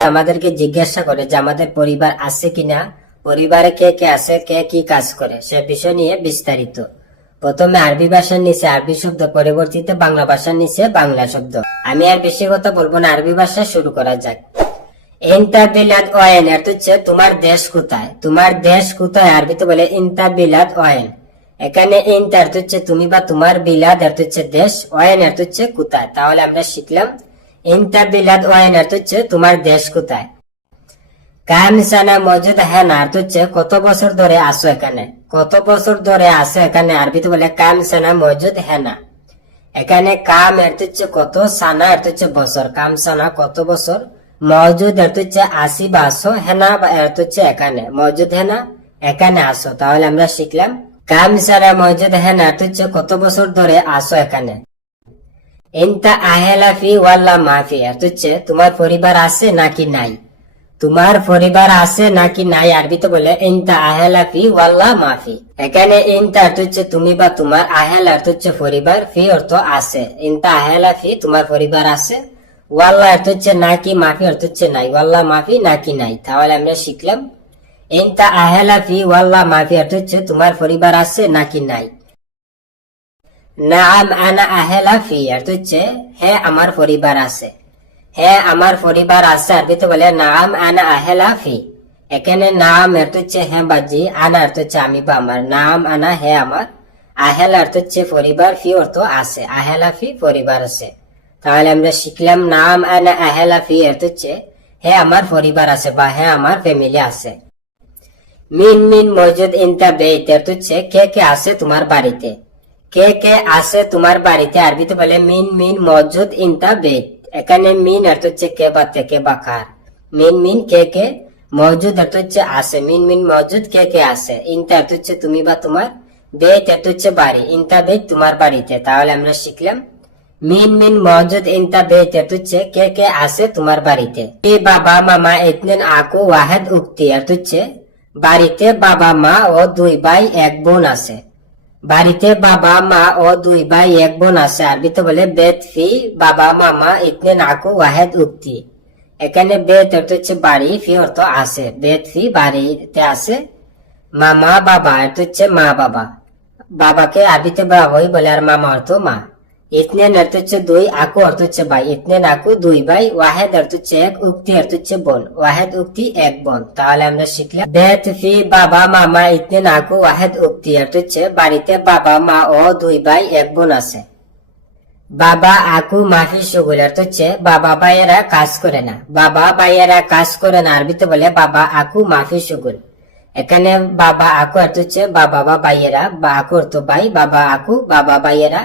আমাদেরকে জিজ্ঞাসা করে যে আমাদের পরিবার আছে কিনা, পরিবারে কে কে আছে, কে কি কাজ করে, সে বিষয় নিয়ে বিস্তারিত। প্রথমে আরবি ভাষার নিচে আরবি শব্দ, পরিবর্তিত বাংলা ভাষার নিচে বাংলা শব্দ। আমি আর বেশি কথা বলব না, আরবি ভাষা শুরু করা যাক। ইনতা ওয়েন এর হচ্ছে তোমার দেশ কোথায়? তোমার দেশ কোথায়? আরবিতে বলে ইনতা বিলাদ ওয়েন এখানে ইনতা হচ্ছে তুমি বা তোমার বিলাদ এর হচ্ছে দেশ। ওয়েন এর হচ্ছে কোথায়? তাহলে আমরা শিখলাম ইনতা ওয়েন এর হচ্ছে তোমার দেশ কোথায়? কাম মজুদ হ্যাঁ না অর্থ হচ্ছে কত বছর ধরে আসো এখানে? কত বছর ধরে আসো এখানে আরবিতে বলে কাম সানা মজুদ হ্যাঁ না এখানে কাম এর হচ্ছে কত সানা এর হচ্ছে বছর? কাম সানা কত বছর? মজুদ এর হচ্ছে আসি বা আসো হেনা বা এর হচ্ছে এখানে। মজুদ হেনা, এখানে আসো। তাহলে আমরা শিখলাম কাম সানা মজুদ হেনা এর হচ্ছে কত বছর ধরে আসো এখানে? ইনতা আহেলা ফি ওয়াল্লা তোমার পরিবার আছে নাকি নাই? তোমার পরিবার আছে নাকি নাই? আরবিতে বলে ইনতা আহেলা ফি ওয়াল্লা মাফি। এখানে ইনতা হচ্ছে তুমি বা তোমার আহেলা হচ্ছে পরিবার ফি অর্থ আছে। ইনতা আহেলা ফি তোমার পরিবার আছে। ওয়াল্লা হচ্ছে নাকি মাফি অর্থ হচ্ছে নাই। ওয়াল্লা মাফি নাকি নাই? তাহলে আমরা শিখলাম ইনতা আহেলা ওয়াল্লা মাফি অর্থ হচ্ছে তোমার পরিবার আছে নাকি নাই? নাম আনা আহেলা ফি অর্থ হচ্ছে হ্যাঁ আমার পরিবার আছে। হ্যাঁ আমার পরিবার আছে আরবিতে বলে নাম আনা আহেলা ফি। এখানে নাম অর্থ হচ্ছে হ্যাঁ বাজি, আনা অর্থ হচ্ছে আমি বা আমার। নাম আনা হ্যাঁ আমার। আহেলা অর্থ হচ্ছে পরিবার ফি অর্থ আছে। আহেলা ফি পরিবার আছে। তাহলে আমরা শিখলাম নাম আনা আহেলা ফি অর্থ হচ্ছে হ্যাঁ আমার পরিবার আছে বা হ্যাঁ আমার ফ্যামিলি আছে। মিন মিন মজুদ ইনতা বেইত অর্থ হচ্ছে কে কে আছে তোমার বাড়িতে? কে কে আছে তোমার বাড়িতে আরবিতে বলে মিন মিন, মজুদ, ইনতা, বেইত। এখানে মিন অর্থ হচ্ছে কে বা থেকে বা কার মিন মিন, কে কে, মজুদ অর্থ হচ্ছে আছে। মিন মিন, মজুদ, কে কে, আছে। ইনতা অর্থ হচ্ছে তুমি বা তোমার বেত অর্থ হচ্ছে বাড়ি ইনতা বেত তোমার বাড়িতে তাহলে আমরা শিখলাম। মিন মিন, মজুদ, ইনতা বেত অর্থ হচ্ছে কে কে, আছে তোমার বাড়িতে এ বাবা, মামা ইতনেন আকু, ওয়াহেদ, উক্তি। অর্থ হচ্ছে বাড়িতে বাবা, মা, ও দুই ভাই, এক বোন আছে। বাড়িতে বাবা, মা ও দুই ভাই, এক বোন আছে। আরবিতে বলে বেত ফি, বাবা মামা ইতনে নাকু, ওয়াহেদ উক্তি। এখানে বেত অর্থ হচ্ছে বাড়ি, ফি অর্থ আছে। বেত ফি বাড়িতে আছে মামা বাবা, অর্থ হচ্ছে মা, বাবা। বাবাকে আরবিতে বাবাই বলে আর মামা অর্থ মা। ইতনে অর্থ হচ্ছে দুই, আকু অর্থ হচ্ছে ভাই ইতনে নাকু দুই ভাই ওয়াহেদ অর্থ হচ্ছে এক, উক্তি অর্থ হচ্ছে বোন। ওয়াহেদ উক্তি এক বোন। তাহলে আমরা শিখলাম, বেত ফি বাবা মামা ইতনে নাকু, ওয়াহেদ উক্তি অর্থ হচ্ছে বাড়িতে বাবা, মা ও দুই ভাই এক বোন আছে। বাবা, আকু মাফি সুগুল অর্থ হচ্ছে বাবা ভাইয়েরা কাজ করে না। বাবা ভাইয়েরা কাজ করে না আরবিতে বলে বাবা, আকু মাফি সুগুল। এখানে বাবা, আকু অর্থ হচ্ছে বাবা বা ভাইয়েরা বা আকু অর্থ ভাই বাবা, আকু, বাবা ভাইয়েরা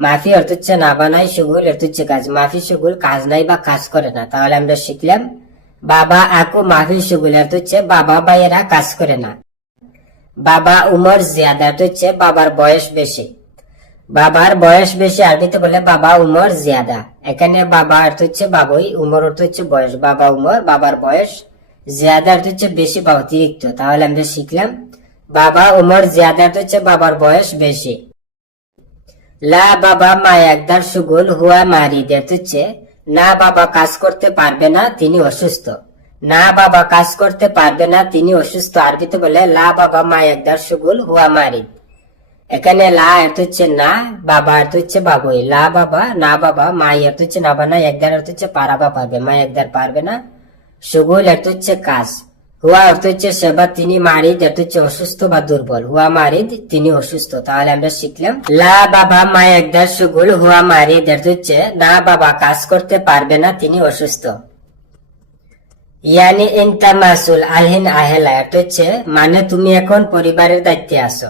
মাফি অর্থ হচ্ছে না বানাই সুগুল, অর্থ হচ্ছে কাজ। মাফি সুগুল কাজ নাই বা কাজ করে না। তাহলে আমরা শিখলাম, বাবা আকু মাফি সুগুল, অর্থ হচ্ছে বাবা ভাইয়েরা কাজ করে না। বাবা উমর জিয়াদা, অর্থ হচ্ছে বাবার বয়স বেশি। বাবার বয়স বেশি আরবিতে বলে বাবা উমর জিয়াদা। এখানে বাবা অর্থ হচ্ছে বাবুই, উমর অর্থ হচ্ছে বয়স। বাবা উমর, বাবার বয়স। জিয়াদা অর্থ হচ্ছে বেশি বা অতিরিক্ত। তাহলে আমরা শিখলাম, বাবা উমর জিয়াদা অর্থ হচ্ছে বাবার বয়স বেশি। লা বাবা মা একদার সুগুল হুয়া মারি হচ্ছে না বাবা কাজ করতে পারবে না, তিনি অসুস্থ। না বাবা কাজ করতে পারবে না, তিনি অসুস্থ। আরবিতে বলে লা বাবা মা একদার সুগুল হুয়া মারিদ এখানে লা অর্থ হচ্ছে না, বাবা অর্থ হচ্ছে বাবুই। লা বাবা, না বাবা, মা অর্থ হচ্ছে না বানা একদার অর্থ হচ্ছে পারাবা পারবে মা একদার পারবে না। সুগুল অর্থ হচ্ছে কাজ। হুয়া অর্থ হচ্ছে সেবা তিনি মারিদ অর্থ হচ্ছে অসুস্থ বা দুর্বল। হুয়া মারিদ তিনি অসুস্থ। তাহলে আমরা শিখলাম, লা বাবা মা একদার সুগুল, হুয়া মারিদ অর্থ হচ্ছে না বাবা কাজ করতে পারবে না, তিনি অসুস্থ। ইয়ানি ইনতা মাসুল আলহিন আহেলা অর্থ হচ্ছে মানে তুমি এখন পরিবারের দায়িত্বে আছো।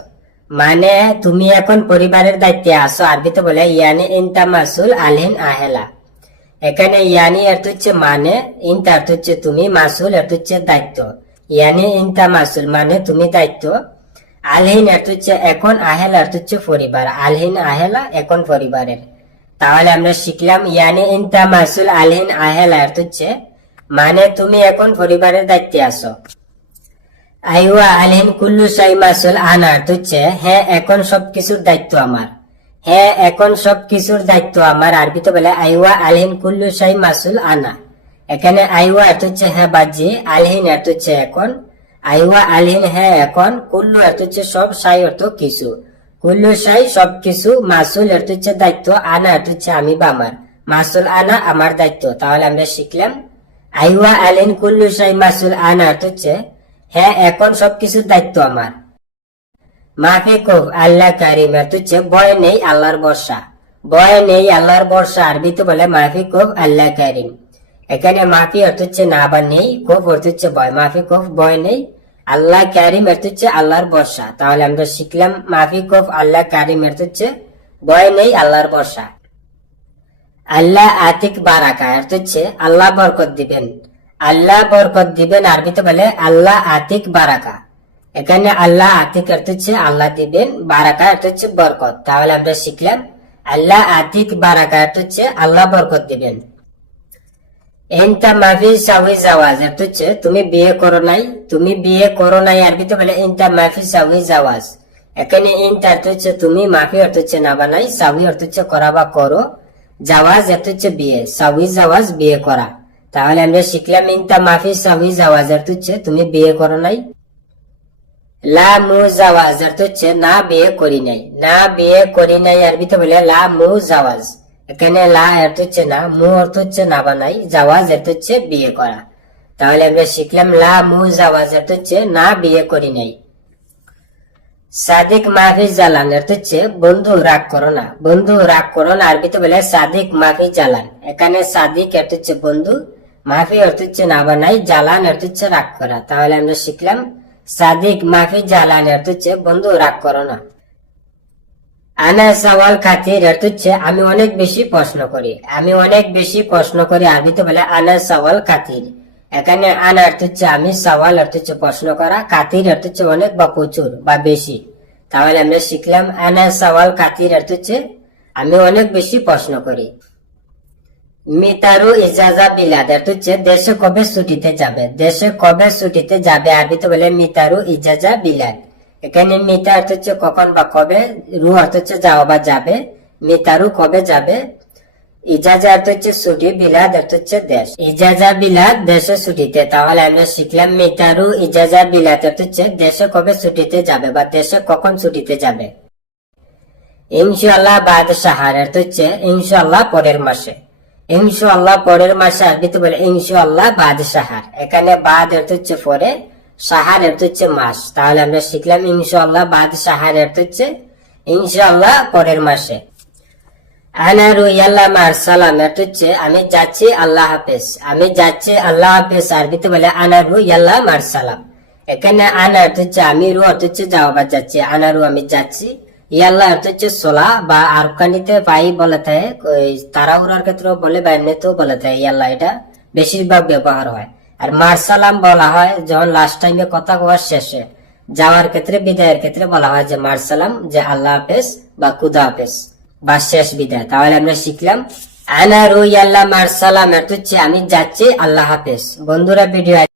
মানে তুমি এখন পরিবারের দায়িত্বে আসো আরবিতে বলে ইয়ানি ইনতা মাসুল আলহিন আহেলা। এখানে ইয়ানি অর্থ হচ্ছে মানে ইনতা হচ্ছে তুমি, মাসুল অর্থ হচ্ছে দায়িত্ব। ইয়ানি, ইনতা, মাসুল মানে তুমি দায়িত্ব। আলহিন অর্থ হচ্ছে এখন, আহেলা অর্থ হচ্ছে পরিবার। আলহিন, আহেলা, এখন পরিবারের। তাহলে আমরা শিখলাম ইয়ানি, ইনতা, মাসুল, আলহিন, আহেলা অর্থ হচ্ছে মানে তুমি এখন পরিবারের দায়িত্বে আসো আইওয়া, আলহিন, কুল্লু, সাই, মাসুল, আনা অর্থ হচ্ছে হ্যাঁ এখন সবকিছুর দায়িত্ব আমার। হ্যাঁ এখন সব কিছুর দায়িত্ব আমার আরবিতে বলে আইওয়া আলহিন কুল্লু সাই মাসুল আনা। এখানে আইওয়া এর হচ্ছে হ্যাঁ বাজি, আলহিন এর হচ্ছে এখন। আইওয়া আলহিন হ্যাঁ এখন, কুল্লু এর হচ্ছে সব সাই অর্থ কিছু। কুল্লু সাই সব কিছু মাসুল এর হচ্ছে দায়িত্ব, আনা এর হচ্ছে আমি বা আমার মাসুল আনা আমার দায়িত্ব, তাহলে আমরা শিখলাম। আইওয়া আলহিন কুল্লু সাই মাসুল আনা এর হচ্ছে হ্যাঁ এখন সব সবকিছুর দায়িত্ব আমার মাফি কুফ আল্লাহ কারিম হচ্ছে ভয় নেই, আল্লাহর বর্ষা বয় নেই, আল্লাহর বর্ষা আরবিতে বলে মাফি কুফ আল্লাহ কারিম। এখানে মাফি অর্থ হচ্ছে না বা নেই কুফ অর্থ হচ্ছে ভয়। মাফি কুফ ভয় নেই আল্লাহ কারিম অর্থ হচ্ছে আল্লাহর বর্ষা তাহলে আমরা শিখলাম মাফি কুফ আল্লাহ কারিম অর্থ হচ্ছে বয় নেই, আল্লাহর বর্ষা আল্লাহ আতিক বারাকা অর্থ হচ্ছে আল্লাহ বরকত দিবেন। আল্লাহ বরকত দিবেন আরবিতে বলে আল্লাহ আতিক বারাকা। এখানে আল্লাহ আতিক অর্থ হচ্ছে আল্লাহ দিবেন বারাকা অর্থ হচ্ছে বরকত। তাহলে আমরা শিখলাম, আল্লাহ আতিক বারাকা অর্থ হচ্ছে আল্লাহ বরকত দিবেন। ইনতা মাফি সাউই জাওয়াজ অর্থ হচ্ছে তুমি বিয়ে করো নাই, তুমি বিয়ে করো নাই আরবিতে বলে ইনতা মাফি সাউই জাওয়াজ। এখানে ইনতা অর্থ হচ্ছে তুমি মাফি অর্থ হচ্ছে না বানাই সাউই অর্থ হচ্ছে করা বা করো। জাওয়াজ অর্থ হচ্ছে বিয়ে সাউই জাওয়াজ বিয়ে করা। তাহলে আমরা শিখলাম ইনতা মাফি সাউই জাওয়াজ অর্থ হচ্ছে তুমি বিয়ে করো নাই লা মু জাওয়াজ অর্থ হচ্ছে না বিয়ে করি নাই। না বিয়ে করি নাই আরবিতে বলে লা মু জাওয়াজ এখানে লা অর্থ হচ্ছে না, মু অর্থ হচ্ছে না বানাই, জাওয়াজ অর্থ হচ্ছে বিয়ে করা। তাহলে আমরা শিখলাম লা মু জাওয়াজ অর্থ হচ্ছে না বিয়ে করি নাই। সাদিক মাফি জালান অর্থ হচ্ছে বন্ধু রাগ করো না। বন্ধু রাগ করো না আরবিতে বলে সাদিক মাফি জালান। এখানে সাদিক অর্থ হচ্ছে বন্ধু মাফি অর্থ হচ্ছে না বানাই, জালান অর্থ হচ্ছে রাগ করা। তাহলে আমরা শিখলাম সাদিক মাফি অর্থ হচ্ছে বন্ধু রাগ করো না। আনা সওয়াল খাতির হচ্ছে আমি অনেক বেশি প্রশ্ন করি। আমি অনেক বেশি প্রশ্ন করি আরবিতে বলে আনা সওয়াল খাতির। এখানে আনা হচ্ছে আমি সওয়াল হচ্ছে প্রশ্ন করা, খাতির হচ্ছে অনেক বা প্রচুর বা বেশি। তাহলে আমরা শিখলাম আনা সওয়াল খাতির হচ্ছে আমি অনেক বেশি প্রশ্ন করি। মিতারু ইজাজা বিলাদ অর্থ হচ্ছে দেশে কবে ছুটিতে যাবে? দেশে কবে ছুটিতে যাবে? আরবিতে বলে মিতারু ইজাজা বিলাদ এখানে মিতা অর্থ হচ্ছে কখন বা কবে রু অর্থ হচ্ছে যাওয়া বা যাবে। মিতারু কবে যাবে? ইজাজা অর্থ হচ্ছে ছুটি বিলাদ অর্থ হচ্ছে দেশ। ইজাজা বিলাদ দেশে ছুটিতে। তাহলে আমরা শিখলাম মিতারু ইজাজা বিলাদ অর্থ হচ্ছে দেশে কবে ছুটিতে যাবে বা দেশে কখন ছুটিতে যাবে। ইনশাআল্লাহ বাদ সাহার অর্থ হচ্ছে ইনশাআল্লাহ পরের মাসে। ইনশাআল্লাহ পরের মাসে আরবিতে বলে ইনশাআল্লাহ বাদ সাহার এখানে বাদ অর্থ হচ্ছে পরে, সাহার অর্থ হচ্ছে মাস। তাহলে আমরা শিখলাম ইনশাআল্লাহ বাদ সাহার অর্থ হচ্ছে ইনশাআল্লাহ পরের মাসে। আনা রুইয়াল্লাহ মার সালাম অর্থ হচ্ছে, আমি যাচ্ছি আল্লাহ হাফেজ। আমি যাচ্ছি আল্লাহ হাফেজ আরবিতে বলে আনা রুইয়াল্লাহ মার সালাম। এখানে আনা অর্থ হচ্ছে, আমি রু অর্থ হচ্ছে, যাওয়া বা যাচ্ছি। আনা রু আমি যাচ্ছি। ইয়াল্লাহ অর্থ হচ্ছে সোলা বা আরকানিতে পাই বলে থাকে, ওই তাড়াহুড়ার ক্ষেত্রেও বলে বা এমনিতেও বলে থাকে ইয়াল্লাহ এটা বেশিরভাগ ব্যবহার হয়। আর মার্সালাম বলা হয় যখন লাস্ট টাইমে কথা কোয়ার শেষে, যাওয়ার ক্ষেত্রে, বিদায়ের ক্ষেত্রে বলা হয় যে মার্সালাম, যে আল্লাহ হাফেজ বা কুদা হাফেজ বা শেষ বিদায়। তাহলে আমরা শিখলাম, আনা রুই আল্লাহ মার্সালাম এর হচ্ছে আমি যাচ্ছি আল্লাহ হাফেজ। বন্ধুরা ভিডিও